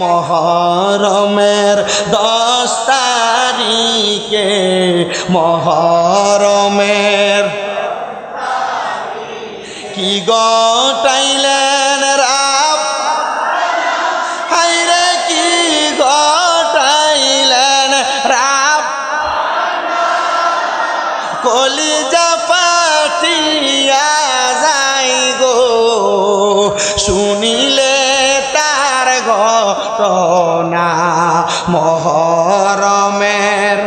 মহরমের 10 তারিখে মহরমের কি গটাইলেন রাব হাইরে কি গটাইলেন রাব কলিজা ফাটিয়া যাই গো শুনিলে তার ঘটনা মহরমের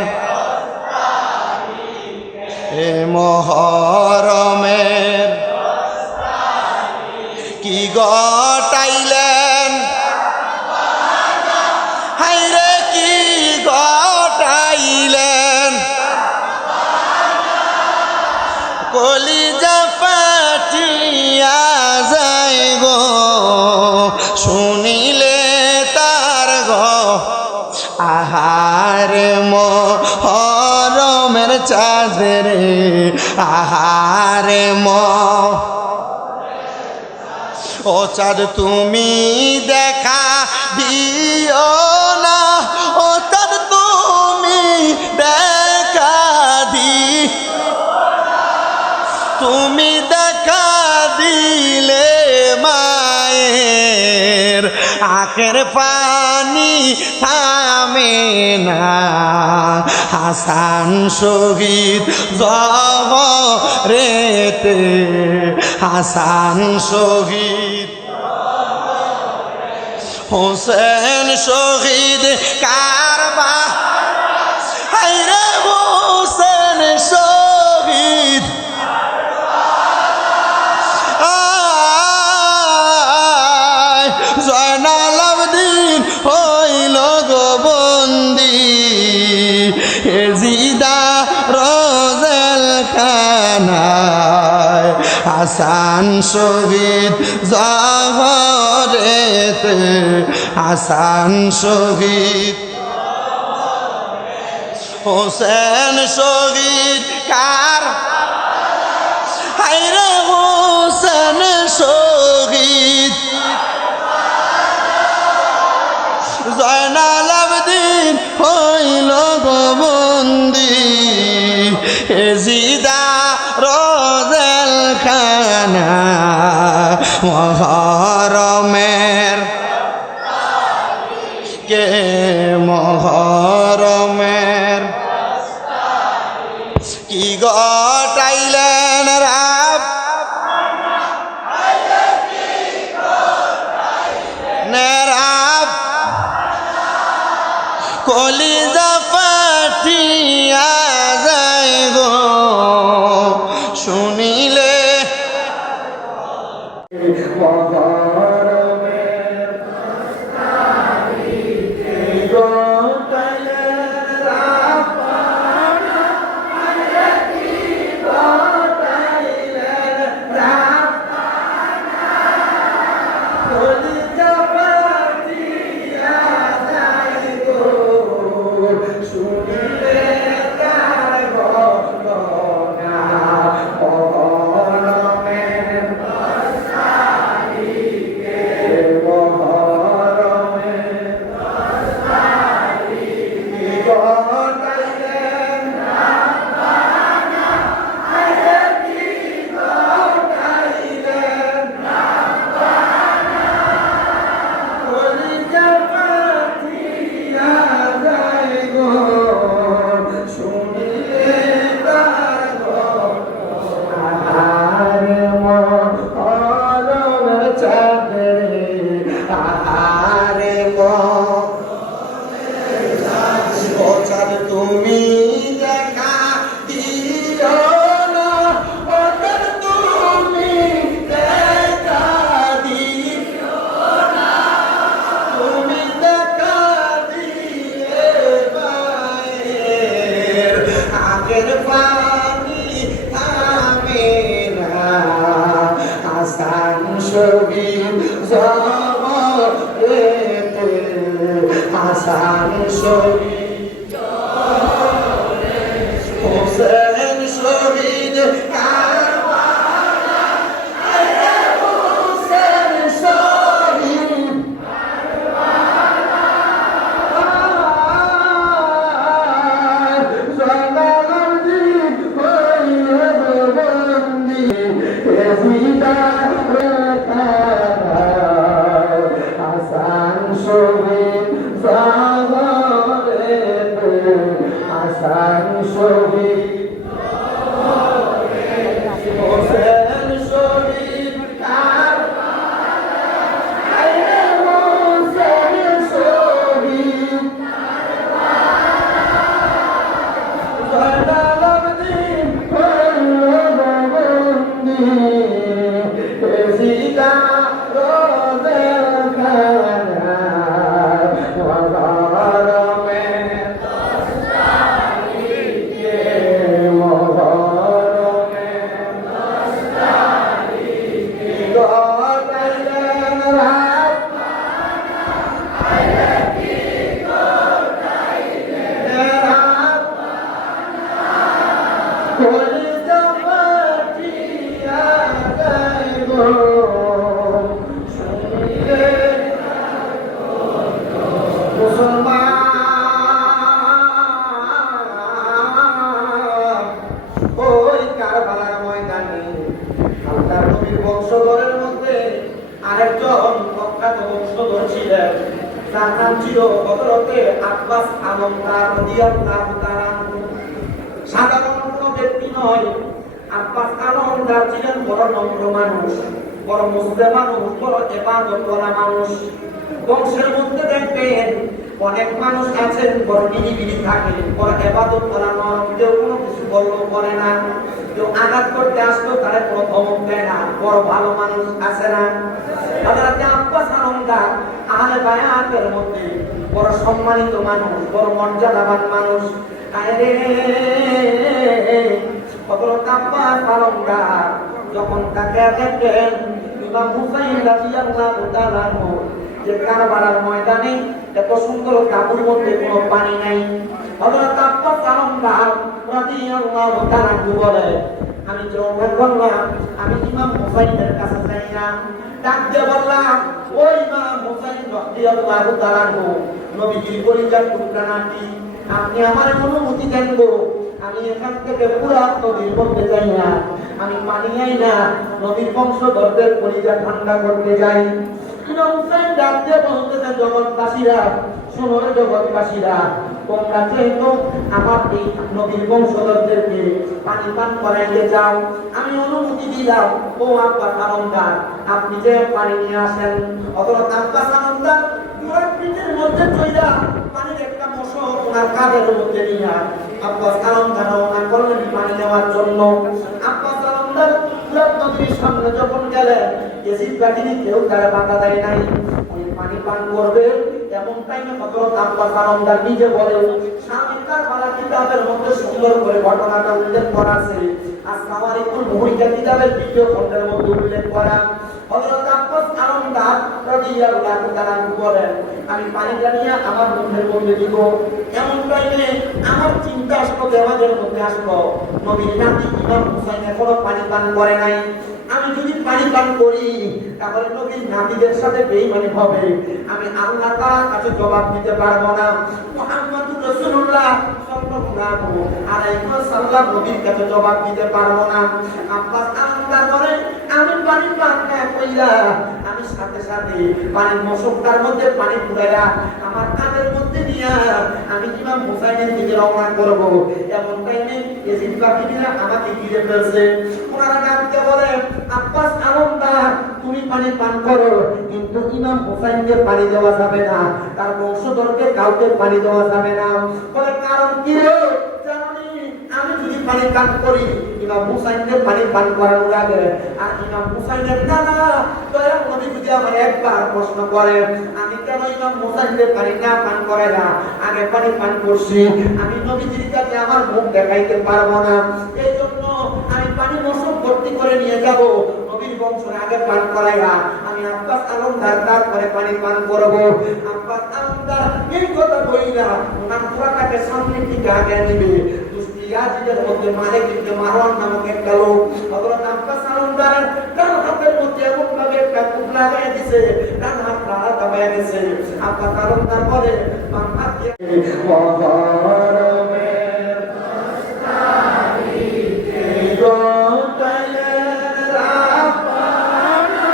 মহরমের কি গটাইলেন হাইরে কি গটাইলেন কলিজা ফাটিয়া যায় গো শুনিলে তার আহার মহরমের চাঁদরে আহার ও চাঁদ তুমি দেখা দিও না ও চাঁদ তুমি দেখা তুমি দেখা দিলে মায়ের আখের পানি থামে না হাসান শহীদ জবরেতে হাসান শহীদ হোসেন শহীদ কারবা হায়রে হোসেন শহীদ জয়নাল আবদিন হইল গো বন্দি এজিদা রোজেল খানায় হাসান শহীদ জবরেতে হাসান শহীদ হোসেন শহীদ কার হায়রে হোসেন শহীদ জয়নাল আবদিন হইল গো বন্দি এজিদা রোজেল খানা মহরমের কে মহরমের কি গটাইলেন রাব নেরাব কলিজা ফাটিয়া যায় গো শুনিলে তুমি দেখা দিও না ও চাঁদ তুমি দেখা দিও না তুমি দেখা দিলে মায়ের আখের পানি থামে না হাসান শহীদ জবরেতে হাসান শহীদ হোসেন শহীদ কারবালা হোসেন শহীদ শহীদ জহরে হাসান শহীদ হোসেন শহীদ বংশধরের মধ্যে আরেকজন প্রখ্যাত বংশধর ছিলেন, তার নাম ছিল হযরতে আব্বাস আলমদার রাদিয়াল্লাহু তাআলা। সাধারণ কোনো ব্যক্তি নয়, আব্বাস আলমদার ছিলেন বড় নম্র মানুষ, বড় মুসলিম মানুষ, বড় ইবাদত করা মানুষ। বংশের মধ্যে দেখবেন অনেক মানুষ আছেন বড় নিরিবিলি থাকে, বড় ইবাদত করা নয়, কেউ কোনো কিছু করে না, কেউ আঘাত করতে আসলো তারা কোনো ধমক দেয় না, বড় ভালো মানুষ আছে না? হযরতে আব্বাস আলমদার আহলে বায়াতের মধ্যে বড় সম্মানিত মানুষ, বড় মর্যাদাবান মানুষ। হযরতে আব্বাস আলমদার যখন তাকে দেখেন ইমাম হুসাইন রাদিয়াল্লাহু তাআলা যে কারবালার ময়দানে এত সুন্দর কাপড় মধ্যে কোনো পানি নাই, হযরত আব্বাস আলমদার রাদিয়াল্লাহু তাআলা বলে, আমি যখন বললাম আমি ইমাম হুসাইনের কাছে যাই না, ডাক দিয়ে বললাম ও ইমাম হুসাইন রাদিয়াল্লাহু তাআলা নবীজির পরিচয় টুকরা নাকি, আপনি আমার অনুমতি দেন গো, আমি এখান থেকে পুরা নদীর মধ্যে যাই না, আমি পানি যাই না, নদীর বংশধরদের পরিচয় ঠান্ডা করতে যাই। ইমাম হুসাইন ডাক দিয়ে বলতেছে, জগৎবাসীরা শোনো রে জগৎবাসীরা, তোমরা যেহেতু আমার এই নবীর বংশধরদেরকে পানি পান করাইতে যাও, আমি অনুমতি দিলাম, ও আব্বাস আলমদার আপনি যে পানি নিয়ে আসেন। অথবা আব্বাস আলমদার পুরো পিঠের মধ্যে চইলা পানির একটা মশক ওনার কাঁধের মধ্যে নিয়ে আব্বাস আলমদার রওনা করলেন পানি নেওয়ার জন্য। আব্বাস আলমদার পুরো নদীর সামনে যখন গেলেন, এজিদ বাহিনী কেউ তারা বাধা দেয় নাই, উনি পানি পান করবে। এমন টাইমে হযরত আব্বাস আলমদার নিজে বলে, স্বামী কারবালা কিতাবের মধ্যে সুন্দর করে ঘটনাটা উল্লেখ করা আছে, আসমাওয়ারিকুল মুহিতা কিতাবের দ্বিতীয় খণ্ডের মধ্যে উল্লেখ করা। হযরত আব্বাস আলমদার রাদিয়াল্লাহু তাআলা বলেন, আমি পানিটা নিয়ে আমার মুখের মধ্যে দিব। এমন টাইমে আমার চিন্তা আসলো, দেওয়াজের মধ্যে আসলো, নবীর নাতি ইমাম হুসাইন এখনো পানি পান করে নাই, আমি যদি পানি পান করি তাহলে নবীর নাতিদের সাথে বেঈমানি হবে, আমি আল্লাহ তাআলার কাছে জবাব দিতে পারবো না। মুহাম্মদুর রাসূলুল্লাহ সাল্লাল্লাহু আলাইহি ওয়াসাল্লাম নবীর কাছে জবাব দিতে পারবো না। আব্বাস আলমদার বলেন, আমি পানি পান না কইরা আমি সাথে সাথে পানির মশকটার মধ্যে পানি পুরাইয়া আমার কাঁধের মধ্যে নিয়া আমি ইমাম হুসাইনের দিকে রওনা করব। এমন টাইমে এজিদ বাহিনীরা আমাকে ঘিরে ফেলছে। ওনারা ডাকতে বলে, আব্বাস আলমদার তুমি পানি পান করো, কিন্তু ইমাম হুসাইনকে পানি দেওয়া যাবে না, তার বংশধরকে কাউকে পানি দেওয়া যাবে না। বলে কারণ কি রে? জানি আমি যদি পানি পান করি ইমাম হুসাইনকে পানি পান করানো লাগে, আর ইমাম হুসাইনের দাদা দয়াল নবী যদি আমার একবার প্রশ্ন করে আমি কেন ইমাম হুসাইনকে পানি না পান করে না, আগে পানি পান করছি, আমি নবীজির কাছে আমার মুখ দেখাইতে পারবো না, এই জন্য আমি পানি মশক ভর্তি করে নিয়ে যাব, নবীর বংশের আগে পান করাইয়া আমি আব্বাস আলমদার তারপরে পানি পান করব। আব্বাস আলমদার এই কথা বইলা ওনার পুরাটাকে সামনের দিকে আগে নিবে। ইয়াজিদের মধ্যে মালিক ইবনে মারওয়ান নামক একটা লোক হযরত আব্বাস আলমদারের ডান হাতের মধ্যে এমন ভাবে একটা কুপ লাগায় দিয়েছে, ডান হাত কাটা দাবায় গেছে। আব্বাস আলমদার বলে, বাম হাত দিয়ে মহরমের আস্তারিতে গোটাইলেন রাব্বানা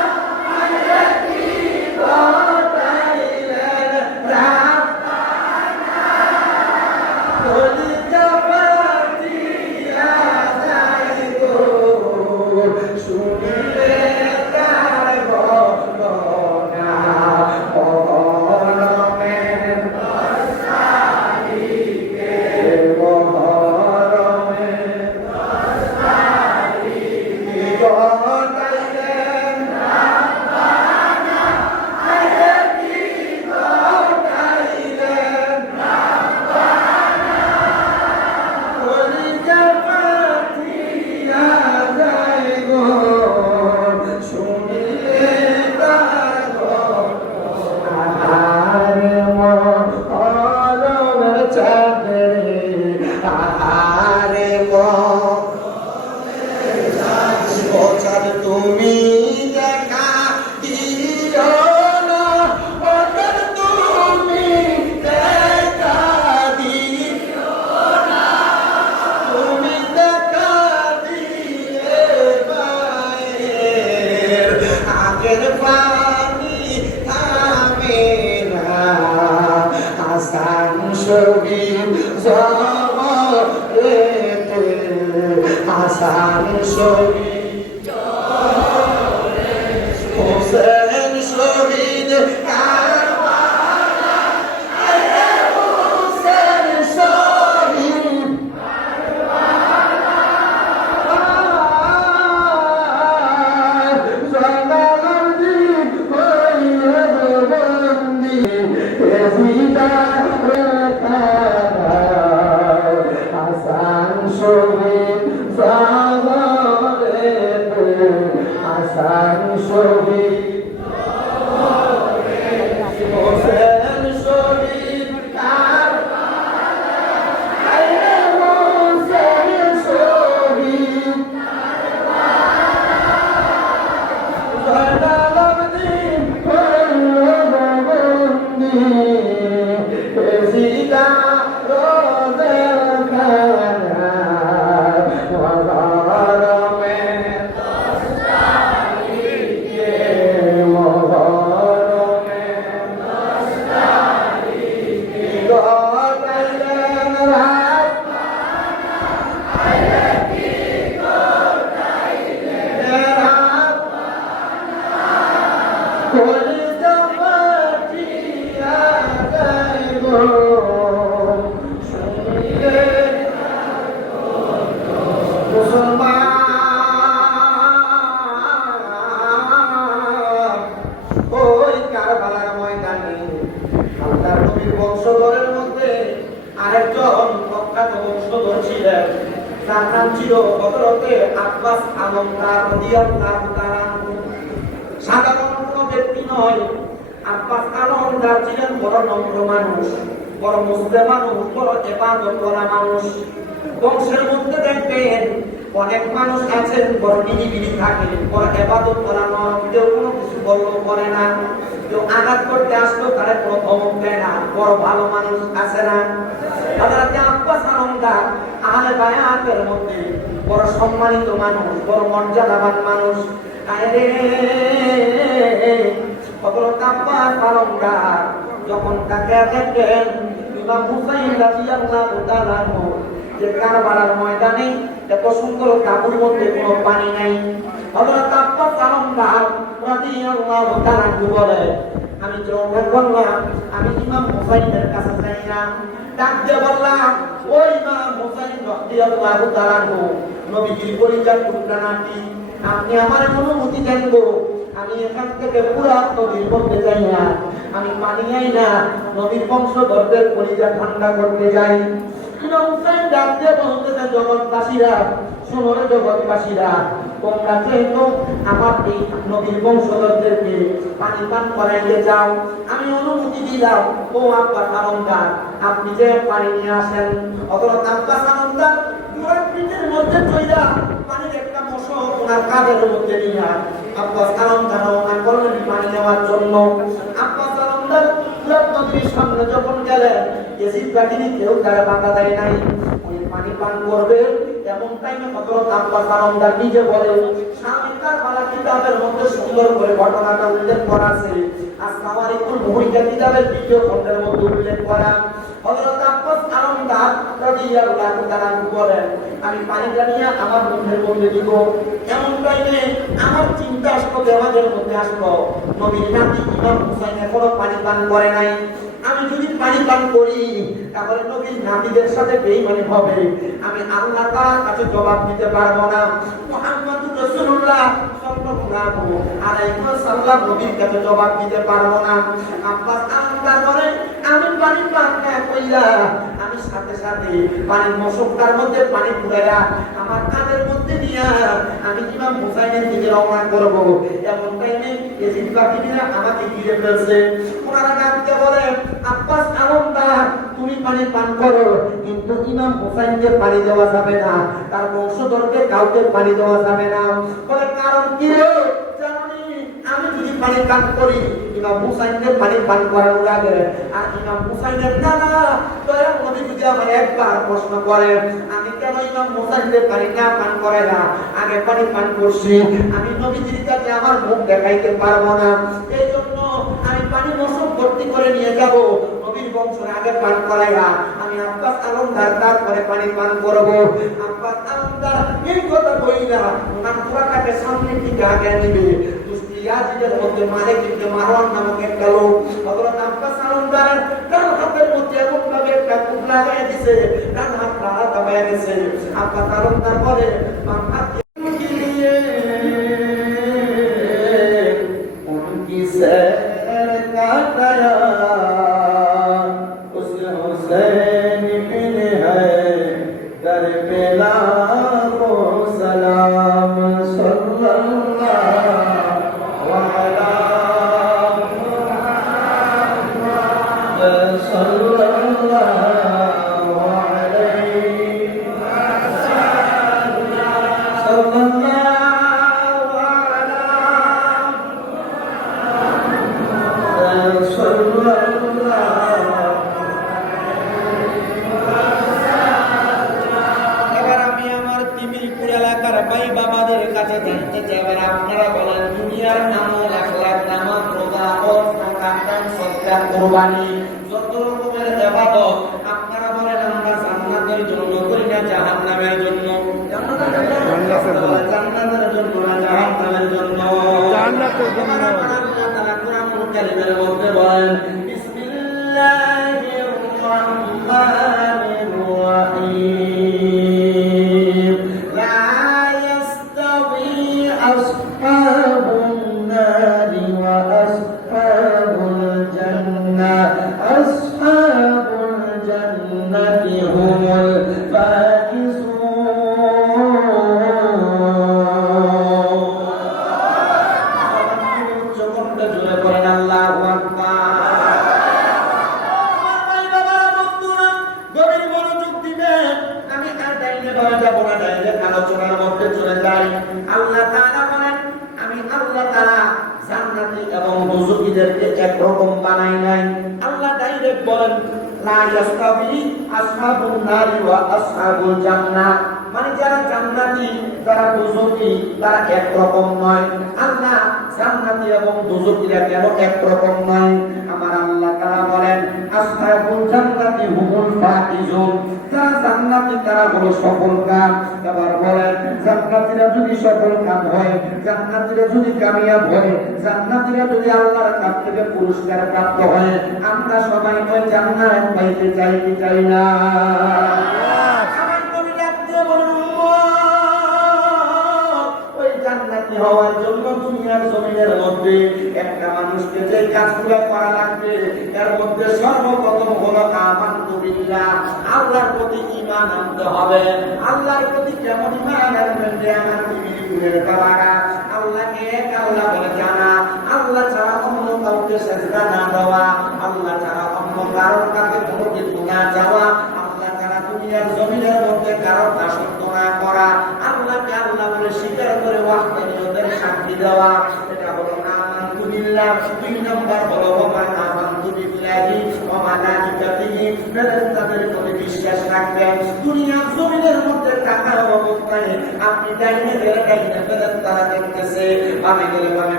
আয়াতি গোটাইলেন হাসান শহীদ হোসেন শহীদ কারবালা হোসেন শহীদ হাসান শহীদ হাসান শহীদ হোসেন শহীদ হোসেন শহীদ জয়নালাবদ্দিন বন্দি এজিদা রোজের খানা মহরমে মহরমে গড়াইলেন রাত রাত কলিজা ফাটিয়া যাইব শুনিলে মুসলমান ওই কারবালার ময়দানে আল্লাহর নবীর বংশধরের মধ্যে আরেকজন প্রখ্যাত বংশধর ছিলেন, তার নাম ছিল হযরতে আব্বাস আলমদার রাদিয়াল্লাহু তাআলা আনহু। সাধারণ কোনো ব্যক্তি নয়, আব্বাস আলমদার ছিলেন বড় নম্র মানুষ, বড় মুসলিম মানুষ, বড় ইবাদত করা মানুষ। বংশের মধ্যে দেখবেন অনেক মানুষ আছেন বড় নিরিবিলি থাকে, বড় ইবাদত করা নয়, কেউ কোনো কিছু বললো করে না, কেউ আঘাত করতে আসলো তারা কোনো ধমক দেয় না, বড় ভালো মানুষ আছে না? হযরতে আব্বাস আলমদার আহলে বায়াতের মধ্যে বড় সম্মানিত মানুষ, বড় মর্যাদাবান মানুষ। আরে হযরত আব্বাস আলমদার যখন তাকে দেখেন ইমাম হুসাইন রাদিয়াল্লাহু তাআলা আনহু যে কারবালার ময়দানে এত সুন্দর কাপড় মধ্যে কোনো পানি নাই, হযরত আব্বাস আলমদার রাদিয়াল্লাহু তাআলা আনহু বলে, আমি জবাব করলাম আমি ইমাম হুসাইনের কাছে যাই না, ডাক দিয়ে বললাম ও ইমাম হুসাইন রাদিয়াল্লাহু তাআলা আনহু, নবীজির পরিচয় টুকরা নাকি, আপনি আমার অনুমতি দেন গো, আমি এখান থেকে পুরা নদীর মধ্যে যাই না, আমি পানি আই না, নবীর বংশধরদের পরিচয় ঠান্ডা করতে যাই। ইমাম হুসাইন ডাক দিয়ে বলতেছে, জগৎবাসীরা শোনো রে জগৎবাসীরা, তোমরা যেহেতু আমার এই নবীর বংশধরদেরকে পানি পান করাইতে যাও, আমি অনুমতি দিলাম, ও আব্বাস আলমদার আপনি যে পানি নিয়ে আসেন। অথচ আব্বাস আলমদার পুরো পিঠের মধ্যে চইলা পানির একটা মশক ওনার কাঁধের মধ্যে নিয়ে আব্বাস আলমদার রওনা করলেন পানি নেওয়ার জন্য। আব্বাস আলমদার পুরো নদীর সামনে যখন গেলেন, এজিদ বাহিনী কেউ তারা বাধা দেয় নাই, উনি পানি পান করবে। এমন টাইমে হযরত আব্বাস আলমদার নিজে বলে, স্বামী কারবালা কিতাবের মধ্যে সুন্দর করে ঘটনাটা উল্লেখ করা আছে, আসমাওয়ারিকুল মুহিতা কিতাবের দ্বিতীয় খণ্ডের মধ্যে উল্লেখ করা। হযরত আব্বাস আলমদার রাদিয়াল্লাহু তাআলা বলেন, আমি পানিটা নিয়ে আমার মুখের মধ্যে দিব। এমন টাইমে আমার চিন্তা আসলো, দেওয়াজের মধ্যে আসলো, নবীর নাতি ইমাম হুসাইন এখনো পানি পান করে নাই, আমি যদি পানি পান করি তাহলে নবীর নাতিদের সাথে বেঈমানি হবে, আমি আল্লাহ তাআলার কাছে জবাব দিতে পারবো না, মুহাম্মদুর রাসূলুল্লাহ সাল্লাল্লাহু আলাইহি ওয়াসাল্লাম নবীর কাছে জবাব দিতে পারবো না। আব্বাস আলমদার বলে, আমি পানি পান না কইলা আমি সাথে সাথে পানির মশকটার মধ্যে পানি পুরাইয়া আমার কানের মধ্যে নিয়া আমি ইমাম হুসাইনের দিকে রওনা করব। এমন টাইমে এজিদ বাহিনীরা আমাকে ঘিরে ফেলছে। ওনারা ডাকতে বলে, আব্বাস আলমদার তুমি পানি পান করো, কিন্তু ইমাম হুসাইনকে পানি দেওয়া যাবে না, তার বংশধরকে কাউকে পানি দেওয়া যাবে না। বলে কারণ কি রে? জানি আমি যদি পানি পান করি ইমাম হুসাইনকে পানি পান করানো লাগে, আর ইমাম হুসাইনের দাদা দয়া নবী যদি আমার একবার প্রশ্ন করে আমি কেন ইমাম হুসাইনকে পানি না পান করে না, আগে পানি পান করছি, আমি নবীজির কাছে আমার মুখ দেখাইতে পারবো না, এই জন্য আমি পানি মশক ভর্তি করে নিয়ে যাব, নবীর বংশের আগে পান করাইয়া আমি আব্বাস আলমদার তারপরে পানি পান করবো। আব্বাস আলমদার এই কথা বইলা ওনার পুরাটাকে সামনে থেকে আগে নিবে। ইয়াজিদের মধ্যে মালিক ইবনে মারওয়ান নামক একটা লোক হযরত আব্বাস আলমদারের ডান হাতের মধ্যে এমন ভাবে একটা কুপ লাগায় দিয়েছে, ডান হাত লাড়া দাবায় দিয়েছে। আব্বাস আলমদার বলে বাম হাত দিয়ে উনকি সর কাটায়া উস হুসैन मिले है करबला को सलाम কুরবানি যত রকমের ইবাদত আপনারা বলেন আমরা জান্নাতের জন্য করি না জাহান্নামের জন্য? জান্নাতের জন্য না জাহান্নামের জন্য? জান্নাতের জন্য। আল্লাহ তাআলা কুরআনুল কারীমের মধ্যে বলেন বিসমিল্লাহির রহমানির রহিম লা ইয়াস্তাবি আসহাবুন নারি ওয়া আসহাবুল জান্নাহ আসহাবুল জান্নাতি হুমুল ফাইজুন। যখন জোরে করেন আল্লাহু আকবার। গভীর মনোযোগ দিবেন। আমি আর ডাইনে বামে যাব না, ডাইরেক্ট আলোচনার মধ্যে চলে যাই। আল্লাহ তাআলা বলেন আমি আল্লাহ তাআলা জান্নাতি এবং দোজখীদেরকে একরকম বানাই নাই। আল্লাহ ডাইরেক্ট বলেন লা ইয়াস্তাবি আসহাবুন নারি ওয়া আসহাবুল জান্নাহ, মানে যারা জান্নাতি যারা দোজখী তারা একরকম নয়। আল্লাহ জান্নাতি এবং দোজখীরা কেন একরকম নয়? আমার আল্লাহ তাআলা বলেন আসহাবুল জান্নাতি হুমুল ফাইজুন, যারা জান্নাতি তারা হলো সফলকাম। এবার বলেন জান্নাতীরা যদি সফলকাম হয়, জান্নাতীরা যদি কামিয়াব হয়, জান্নাতীরা যদি আল্লাহর কাছ থেকে পুরস্কার প্রাপ্ত হয়, আমরা সবাই ওই জান্নাত পাইতে চাই কি চাই না? আমার নবী ডাক দিয়ে বলেন ওই জান্নাতি হওয়ার জন্য দুনিয়ার জমিনের মধ্যে একটা মানুষকে যে কাজগুলো করা লাগবে এর মধ্যে সর্বপ্রথম হলো আমানতু বিল্লাহ, আল্লাহর প্রতি ঈমান আনতে হবে। আল্লাহর প্রতি কেমন ঈমান আনবেন? যে আমার পৃথিবীর বাবারা আল্লাহকে এক আল্লাহ বলে জানা, আল্লাহ ছাড়া অন্য কাউকে সেজদা না দেওয়া, আল্লাহ ছাড়া অন্য কারোর কাছে কোনো কিছু না চাওয়া, আল্লাহ ছাড়া দুনিয়ার জমিনের মধ্যে কারোর দাসত্ব না করা, আল্লাহকে আল্লাহ বলে স্বীকার করে ওয়াহদানিয়তের সাক্ষী দেওয়া, এটা হলো আমানতু বিল্লাহ। 2 নম্বর হলো আমানতু বিল্লাহি ওয়া মালাইকাতিহি, ফেরেশতাদের প্রতি বিশ্বাস রাখবেন। দুনিয়ার জমিনের মধ্যে থাকার অবস্থায় আপনি ডাইনে গেলে ডাইনে ফেরেশতারা দেখতেছে, বামে গেলে বামে